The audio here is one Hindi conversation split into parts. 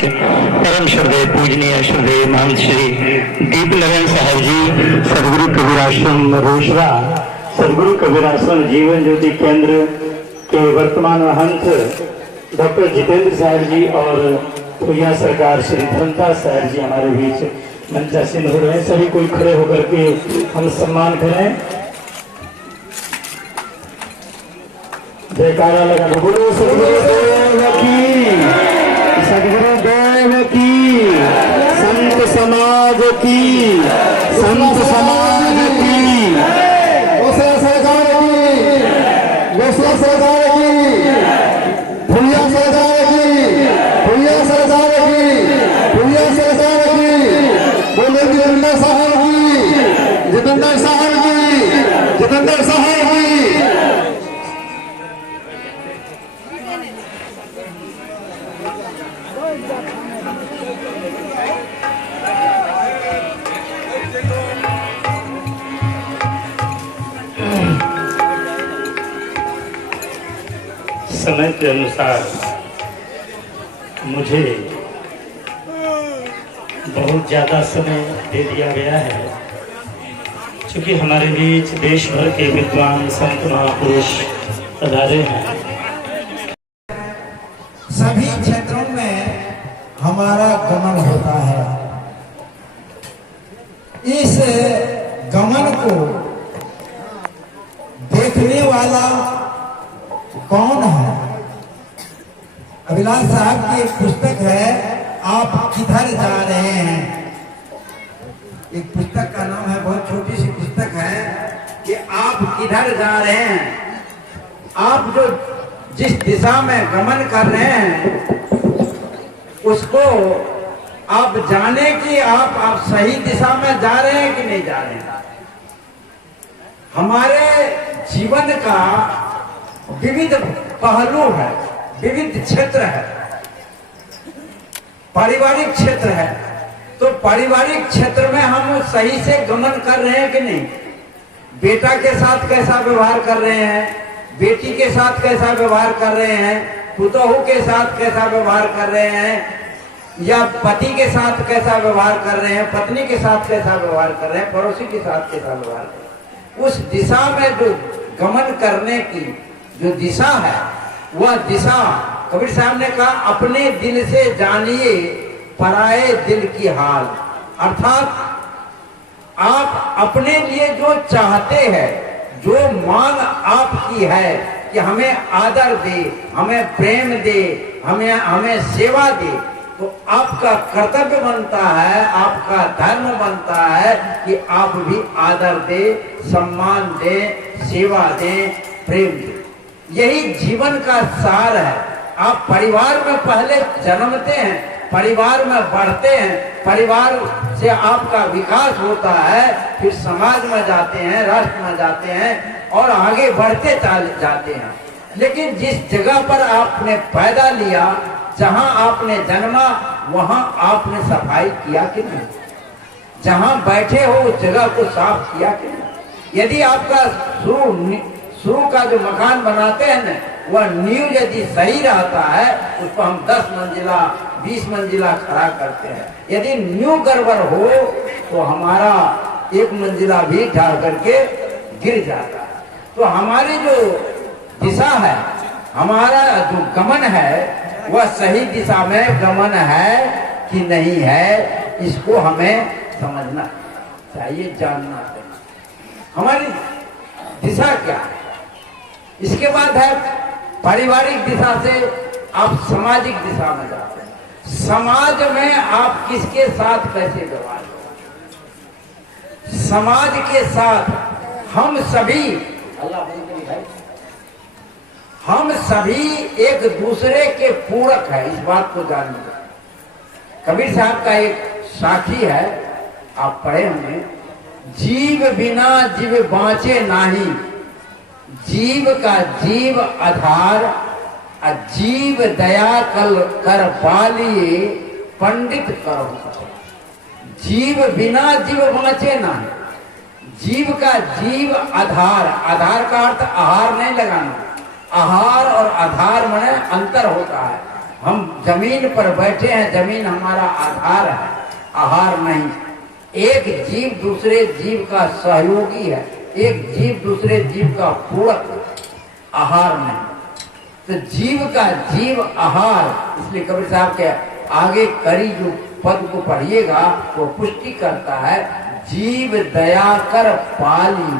बीच परम श्रद्धेय पूजनीय श्रद्धेय महंत श्री दीप नारायण साहब जी, सदगुरु कबीर आश्रम रोशरा, सदगुरु कबीर आश्रम जीवन ज्योति केंद्र के वर्तमान महंत डॉक्टर जितेंद्र साहब जी और भैया सरकार श्री धर्मदास साहब जी हमारे बीच मंचासीन हो रहे हैं। सभी कोई खड़े होकर के हम सम्मान करें। जयकारा लगा बोलो सदगुरुदेव की, सदगुरुदेव की, संत समाज की, संत समाज की, दूसरा सरकार की, दूसरा सरकार की, भैया सरकार की, भैया सरकार की, भैया सरकार की, बोले जितेंद्र साहब की, जितेंद्र साहब की, जितेंद्र साहब की। समय के अनुसार मुझे बहुत ज़्यादा समय दे दिया गया है, क्योंकि हमारे बीच देश भर के विद्वान संत महापुरुष पधारे हैं। सभी क्षेत्रों में हमारा गमन होता है। इस गमन को देखने वाला कौन है? अभिलाष साहब की एक पुस्तक है, आप किधर जा रहे हैं। एक पुस्तक का नाम है, बहुत छोटी सी पुस्तक है कि आप किधर जा रहे हैं। आप जो जिस दिशा में गमन कर रहे हैं उसको आप जाने कि आप सही दिशा में जा रहे हैं कि नहीं जा रहे हैं। हमारे जीवन का विविध पहलू है, विविध क्षेत्र है, पारिवारिक क्षेत्र है। तो पारिवारिक क्षेत्र में हम सही से गमन कर रहे हैं कि नहीं। बेटा के साथ कैसा व्यवहार कर रहे हैं, बेटी के साथ कैसा व्यवहार कर रहे हैं, पुतोहू के साथ कैसा व्यवहार कर रहे हैं, या पति के साथ कैसा व्यवहार कर रहे हैं, पत्नी के साथ कैसा व्यवहार कर रहे हैं, पड़ोसी के साथ कैसा व्यवहार कर रहे हैं। उस दिशा में जो गमन करने की जो दिशा है, वह दिशा कबीर साहब ने कहा, अपने दिल से जानिए पराए दिल की हाल। अर्थात आप अपने लिए जो चाहते हैं, जो मांग आपकी है कि हमें आदर दे, हमें प्रेम दे, हमें सेवा दे, तो आपका कर्तव्य बनता है, आपका धर्म बनता है कि आप भी आदर दे, सम्मान दे, सेवा दे, प्रेम दे। यही जीवन का सार है। आप परिवार में पहले जन्मते हैं, परिवार में बढ़ते हैं, परिवार से आपका विकास होता है, फिर समाज में जाते हैं, राष्ट्र में जाते हैं और आगे बढ़ते जाते हैं। लेकिन जिस जगह पर आपने पैदा लिया, जहां आपने जन्मा, वहां आपने सफाई किया कि नहीं। जहां बैठे हो उस जगह को साफ किया कि नहीं। यदि आपका शुरू का जो मकान बनाते हैं ना, वह नींव यदि सही रहता है, उसको हम 10 मंजिला 20 मंजिला खड़ा करते हैं। यदि नींव गड़बड़ हो तो हमारा 1 मंजिला भी ढा करके गिर जाता है। तो हमारी जो दिशा है, हमारा जो गमन है, वह सही दिशा में गमन है कि नहीं है, इसको हमें समझना चाहिए, जानना चाहिए हमारी दिशा क्या है। इसके बाद है पारिवारिक दिशा से आप सामाजिक दिशा में जाते हैं। समाज में आप किसके साथ कैसे व्यवहार करें। समाज के साथ हम सभी, अल्लाह भाई, हम सभी एक दूसरे के पूरक है, इस बात को जानिए। कबीर साहब का एक साखी है, आप पढ़े होंगे, जीव बिना जीव बाँचे नाही, जीव का जीव आधार, अजीव दया कर पालिए पंडित करो। जीव बिना जीव बाँचे नाही, जीव का जीव आधार, आधार का अर्थ आहार नहीं लगाना, आहार और आधार में अंतर होता है। हम जमीन पर बैठे हैं, जमीन हमारा आधार है, आहार नहीं। एक जीव दूसरे जीव का सहयोगी है, एक जीव दूसरे जीव का पूरक, आहार नहीं। तो जीव का जीव आहार, इसलिए कबीर साहब के आगे करी जो पद को पढ़िएगा वो पुष्टि करता है, जीव दया कर पाली।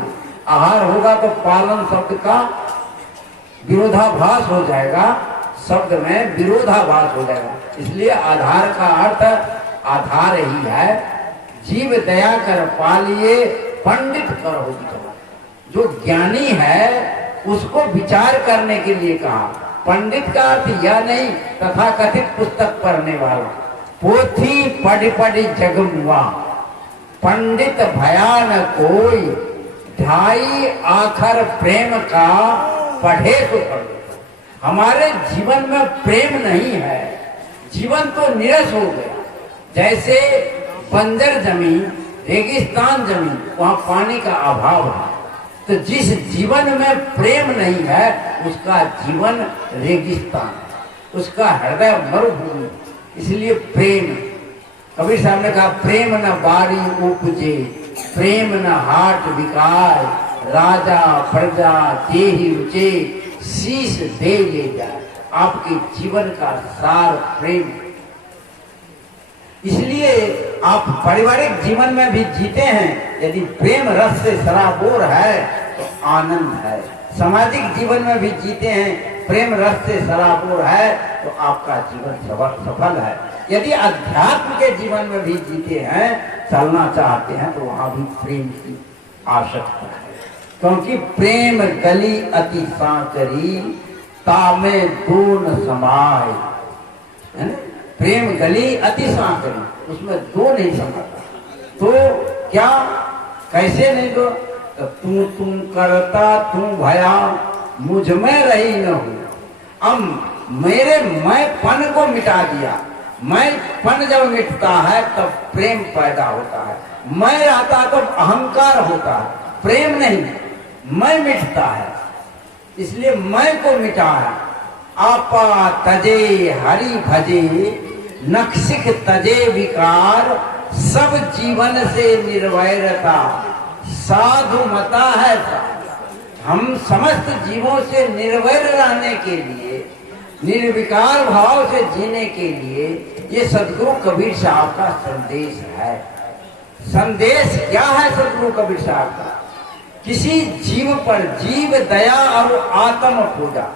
आहार होगा तो पालन शब्द का विरोधाभास हो जाएगा, शब्द में विरोधाभास हो जाएगा। इसलिए आधार का अर्थ आधार ही है। जीव दया कर पालिए पंडित करो विचार। जो ज्ञानी है उसको विचार करने के लिए कहा। पंडित का अर्थ यह नहीं तथा कथित पुस्तक पढ़ने वाला, पोथी पढ़ पढ़ जगमुआ, पंडित भयान कोई, ढाई आखर प्रेम का पढ़े तो पढ़े। हमारे जीवन में प्रेम नहीं है, जीवन तो निरस हो गया। जैसे बंजर जमीन, रेगिस्तान जमीन, वहां पानी का अभाव है। तो जिस जीवन में प्रेम नहीं है उसका जीवन रेगिस्तान, उसका हृदय मरुभूमि। इसलिए प्रेम, कबीर साहब ने कहा प्रेम न बारी उपजे, प्रेम न हाट विकार, राजा प्रजा तेहि रुचे, शीश दे ले जाए। आपके जीवन का सार प्रेम। इसलिए आप पारिवारिक जीवन में भी जीते हैं, यदि प्रेम रस से सराबोर है तो आनंद है। सामाजिक जीवन में भी जीते हैं, प्रेम रस से सराबोर है तो आपका जीवन सफल है। यदि अध्यात्म के जीवन में भी जीते हैं, चलना चाहते हैं, तो वहां भी प्रेम की आवश्यकता है। क्योंकि प्रेम गली अति सांकरी, तामे दोन समाय, है ना? प्रेम गली अति सांकरी, उसमें दो नहीं समाता। तो क्या, कैसे नहीं दो? तो तुम करता तू भया, मुझ में रही न हो। अब मेरे मैंपन को मिटा दिया। मैंपन जब मिटता है तब प्रेम पैदा होता है। मैं आता तब अहंकार होता है, प्रेम नहीं। मैं मिटता है, इसलिए मैं को मिटाया। आपा तजे हरि भजे, नक्सिक तजे विकार, सब जीवन से निर्वैरता, साधु मता है। हम समस्त जीवों से निर्वैर रहने के लिए, निर्विकार भाव से जीने के लिए ये सदगुरु कबीर साहब का संदेश है। संदेश क्या है सदगुरु कबीर साहब का? किसी जीव पर जीव दया और आत्म पूजा।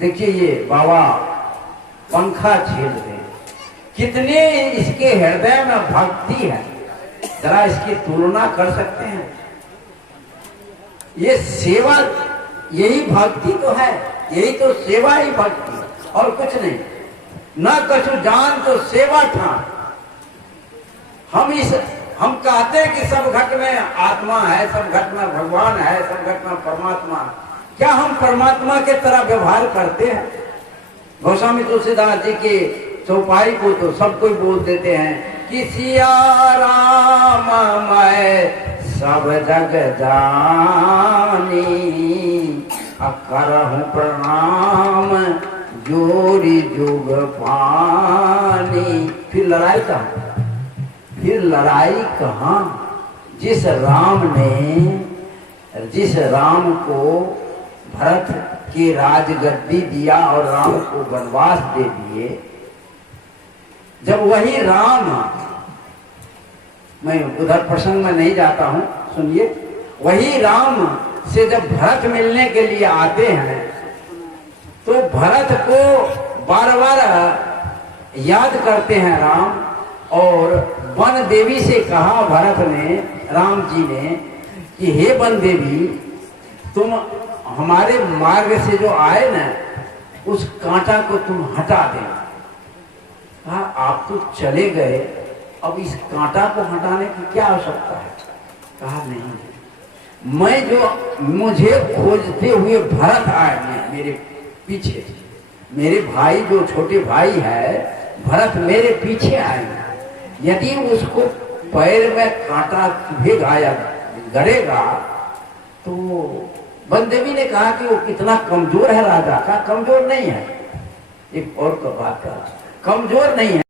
देखिए ये बाबा पंखा झेल रहे, कितने इसके हृदय में भक्ति है, जरा इसकी तुलना कर सकते हैं? ये सेवा, यही भक्ति तो है, यही तो सेवा ही भक्ति, और कुछ नहीं। न कछु जान तो सेवा था। हम कहते हैं कि सब घट में आत्मा है, सब घट में भगवान है, सब घट में परमात्मा। क्या हम परमात्मा के तरह व्यवहार करते हैं? गोस्वामी तुलसीदास जी के चौपाई को तो सब कोई बोल देते हैं कि सिया राम मैं सब जग जानी, करहूं प्रणाम जोरी जुग पानी। फिर लड़ाई कहाँ? फिर लड़ाई कहाँ? जिस राम को भरत की राजगद्दी दिया और राम को वनवास दे दिए, जब वही राम, मैं उधर प्रसंग में नहीं जाता हूं, सुनिए, वही राम से जब भरत मिलने के लिए आते हैं तो भरत को बार बार याद करते हैं राम। और वन देवी से कहा भरत ने, राम जी ने, कि हे वन देवी, तुम हमारे मार्ग से जो आए ना, उस कांटा को तुम हटा देना। कहा आप तो चले गए, अब इस कांटा को हटाने की क्या आवश्यकता है? कहा नहीं, मैं जो मुझे खोजते हुए भरत आए मेरे पीछे, मेरे भाई जो छोटे भाई है भरत मेरे पीछे आए, यदि उसको पैर में कांटा चुभेगा या गड़ेगा तो वन देवी ने कहा कि वो कितना कमजोर है राजा का? कमजोर नहीं है, एक और का बात कहा, कमजोर नहीं है।